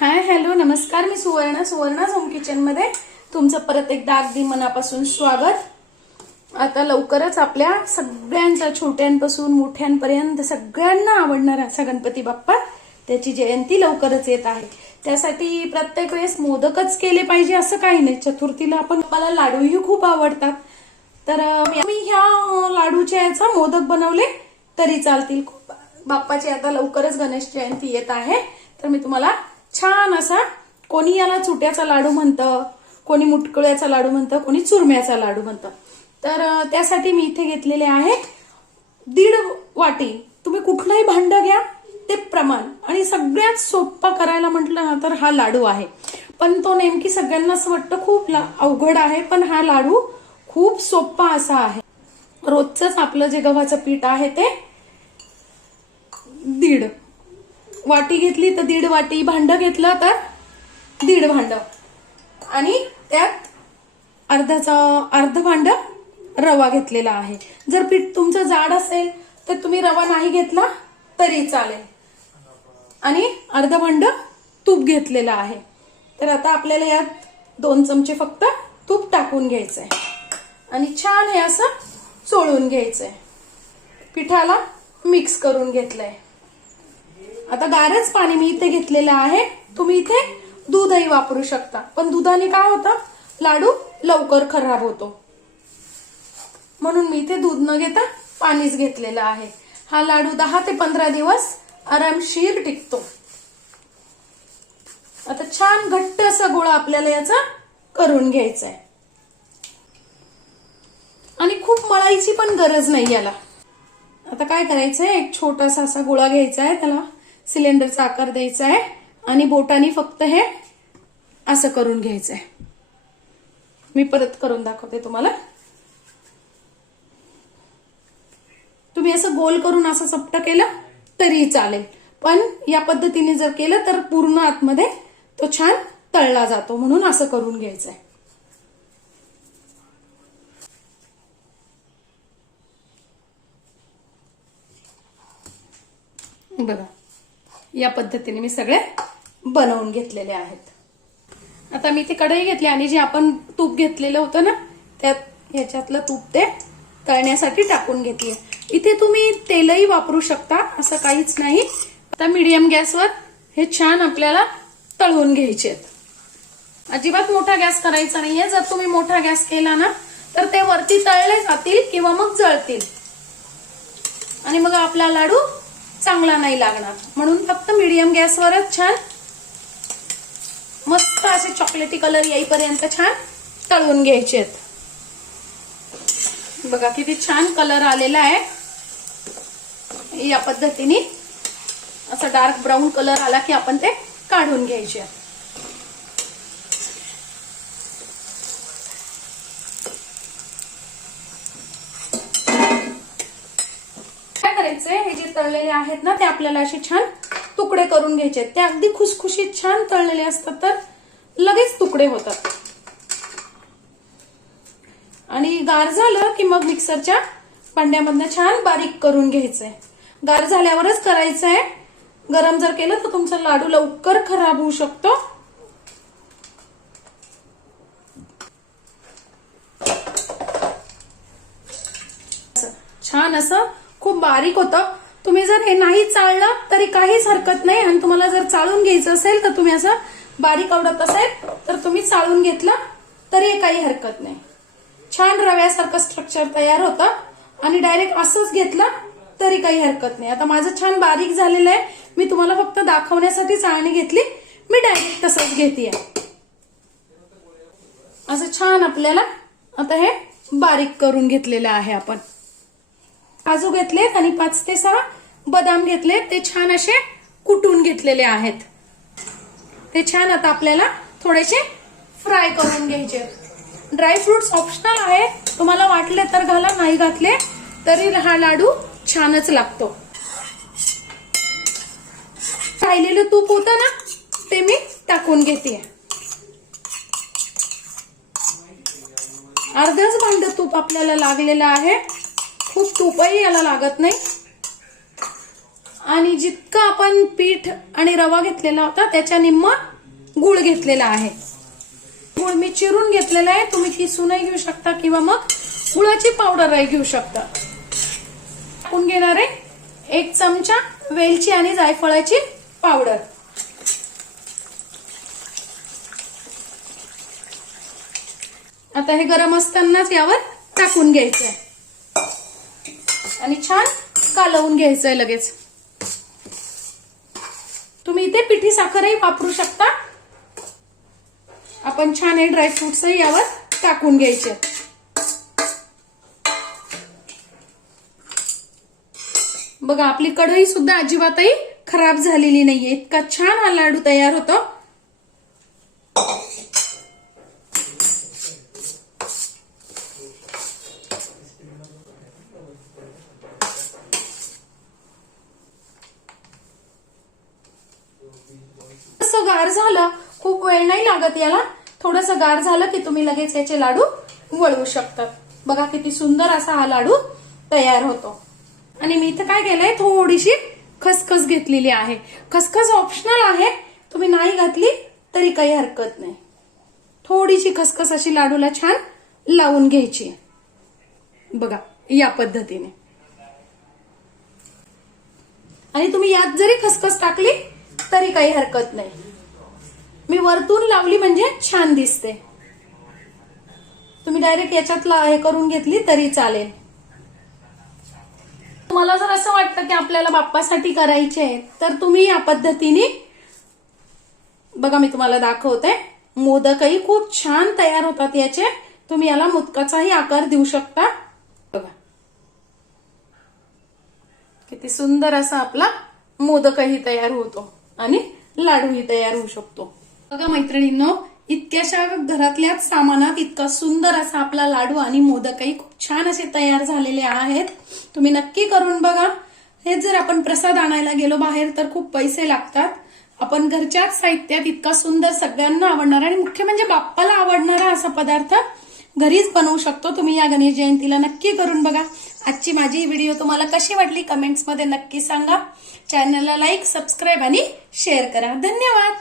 Hi hello नमस्कार मी Suvarna Suvarna home किचनमध्ये. तुमचं परत एकदा अगदी मनापासून स्वागत. आता लवकरच आपल्या सगळ्यांचा छोट्यांपासून मोठ्यांपर्यंत सगळ्यांना आवडणारा असा गणपती बाप्पा त्याची जयंती लवकरच येत आहे. त्यासाठी प्रत्येक वेळेस मोदकच केले पाहिजे असं काही नाही. चतुर्थीला आपण मला लाडूही खूप आवडतात. तर मी ह्या लाडूच्या याचा मोदक बनवले तरी चालतील. खूप बाप्पाची आता लवकरच गणेश जयंती येत आहे. तर मी तुम्हाला छान असा कोणी याला चुट्याचा लाडू म्हणतं कोणी मुटकुळ्याचा लाडू म्हणतं कोणी चुरम्याचा लाडू म्हणतं. तर त्यासाठी मी इथे घेतलेले आहे दीड वाटी. तुम्ही कुठलंही भांड घ्या ते प्रमाण. आणि सगळ्यात सोपा करायला म्हटलं ना तर हा लाडू आहे. पण तो नेमकी सगळ्यांना असं वाटतं खूप अवघड आहे पण हा लाडू खूप सोपा असा आहे. रोजचंच आपलं जे गव्हाचं पीठ आहे ते दीड. वाटी घेतली तर दीड वाटी भांड घेतलं तर दीड भांड. आणि त्यात अर्धाचा अर्ध भांड रवा घेतलेला आहे. जर पीठ तुमचं जाड असेल तर तुम्ही रवा नाही घेतला तरी चालेल. आणि अर्ध भांड तूप घेतलेलं आहे. तर आता आपल्याला यात दोन चमचे फक्त तूप टाकून घ्यायचंय. आणि छान हे असं चोळून घ्यायचंय. पिठाला मिक्स करून घेतलंय. आता गारच पाणी मी इथे घेतलेलं आहे. तुम्ही इथे दूधही वापरू शकता. पण दुधाने काय होतं? लाडू लवकर खराब होतो. म्हणून मी इथे दूध न घेता पाणीच घेतलेलं आहे. हा लाडू दहा ते पंधरा दिवस आरामशीर टिकतो. आता छान घट्ट असा गोळा आपल्याला याचा करून घ्यायचा आहे आणि खूप मळायची पण गरज नाही याला. आता काय करायचंय? एक छोटासा असा गोळा घ्यायचा आहे त्याला. सिलेंडरचा आकार द्यायचा आहे आणि बोटानी फक्त हे असं करून घ्यायचं आहे. मी परत करून दाखवते तुम्हाला. तुम्ही असं गोल करून असं चपट केलं तरीही चालेल. पण या पद्धतीने जर केलं तर पूर्ण आतमध्ये तो छान तळला जातो म्हणून असं करून घ्यायचंय बघा. या पद्धतीने मी सगळे बनवून घेतलेले आहेत. आता मी ती कढई घेतली आणि जे आपण तूप घेतलेलं होतं ना त्यात ह्याच्यातलं तूप ते तळण्यासाठी टाकून घेतली इथे तुम्ही तेलही वापरू शकता असं काहीच नाही. आता मीडियम गॅसवर हे छान आपल्याला तळून घ्यायचे आहेत. अजिबात मोठा गॅस करायचा नाहीये. जर तुम्ही मोठा गॅस केला ना तर ते वरती तळले जातील किंवा मग जळतील. आणि मग आपला लाडू चांगला नाही लागणार. म्हणून फक्त मीडियम गॅसवरच छान मस्त असे चॉकलेटी कलर येईपर्यंत छान तळून घ्यायचे आहेत. बघा किती छान कलर आलेला आहे. या पद्धतीने असा डार्क ब्राऊन कलर आला की आपण ते काढून घ्यायचे आहेत. काय करायचंय हे जे तळलेले आहेत ना ते आपल्याला असे छान तुकडे करून घ्यायचे ते अगदी खुसखुशीत छान तळलेले असतात तर लगेच तुकडे होतात. आणि गार झालं की मग मिक्सरच्या भांड्यामधनं छान बारीक करून घ्यायचंय. गार झाल्यावरच करायचंय. गरम जर केलं तर तुमचा लाडू लवकर खराब होऊ शकतो. छान असं खूप बारीक होतं. तुम्ही जर हे नाही चाळलं तरी काहीच हरकत नाही. आणि तुम्हाला जर चाळून घ्यायचं असेल तर तुम्ही असं बारीक आवडत असेल तर तुम्ही चाळून घेतलं तरी काही हरकत नाही. छान रव्यासारखं स्ट्रक्चर तयार होतं. आणि डायरेक्ट असंच घेतलं तरी काही हरकत नाही. आता माझं छान बारीक झालेलं आहे. मी तुम्हाला फक्त दाखवण्यासाठी चाळणी घेतली. मी डायरेक्ट तसंच घेते असं छान आपल्याला आता हे बारीक करून घेतलेलं आहे आपण. काजू घेतलेत आणि पाच ते सहा. बदाम घेतले ते छान असे कुटून घेतलेले आहेत. ते छान आता आपल्याला थोडेसे फ्राय करून घ्यायचे. ड्रायफ्रुट्स ऑप्शनल आहे. तुम्हाला वाटले तर घाला नाही घातले तरी हा लाडू छानच लागतो. राहिलेलं तूप होतं ना ते मी टाकून घेते. अर्धच भांड तूप आपल्याला लागलेलं आहे. खूप तूपही याला लागत नाही. आणि जितकं आपण पीठ आणि रवा घेतलेला होता त्याच्या निम्म गुळ घेतलेला आहे. गुळ मी चिरून घेतलेला आहे. तुम्ही किसूनही घेऊ शकता किंवा मग गुळाची पावडरही घेऊ शकता. टाकून घेणार आहे एक चमचा वेलची आणि जायफळाची पावडर आता हे गरम असतानाच यावर टाकून घ्यायचंय. आणि छान कालवून घ्यायचंय लगेच. तुम्ही इथे पिठी साखरही वापरू शकता. आपण छान हे ड्रायफ्रुट्सही यावर टाकून घ्यायचे. बघा आपली कढई सुद्धा अजिबातही खराब झालेली नाहीये. इतका छान हा लाडू तयार होतो थोडंसं गार झालं खूप वेळ नाही लागत याला. थोडस गार झालं की तुम्ही लगेच याचे लाडू वळवू शकतात बघा किती सुंदर असा हा लाडू तयार होतो. आणि मी इथं काय केलंय? थोडीशी खसखस घेतलेली आहे. खसखस ऑप्शनल आहे. तुम्ही नाही घातली तरी काही हरकत नाही. थोडीशी खसखस अशी लाडूला छान लावून घ्यायची. बघा या पद्धतीने. आणि तुम्ही यात जरी खसखस टाकली तरी काही हरकत नाही. मी वरतून लावली म्हणजे छान दिसते. तुम्ही डायरेक्ट याच्यात हे करून घेतली तरी चालेल. तुम्हाला जर असं वाटतं की आपल्याला बाप्पासाठी करायचे आहे तर तुम्ही या पद्धतीने बघा मी तुम्हाला दाखवते. मोदकही खूप छान तयार होतात याचे. तुम्ही याला मोदकाचाही आकार देऊ शकता. बघा. किती सुंदर असा आपला मोदकही तयार होतो आणि लाडूही तयार होऊ शकतो. बघा मैत्रिणींनो इतक्याशा घरातल्याच सामानात इतका सुंदर असा आपला लाडू आणि मोदकही खूप छान असे तयार झालेले आहेत. तुम्ही नक्की करून बघा. हे जर आपण प्रसाद आणायला गेलो बाहेर तर खूप पैसे लागतात. आपण घरच्याच साहित्यात इतका सुंदर सगळ्यांना आवडणारा आणि मुख्य म्हणजे बाप्पाला आवडणारा असा पदार्थ घरीच बनवू शकतो. तुम्ही या गणेश जयंतीला नक्की करून बघा. आजची माझी व्हिडिओ तुम्हाला कशी वाटली कमेंट्समध्ये नक्की सांगा. चॅनलला लाईक सबस्क्राईब आणि शेअर करा. धन्यवाद!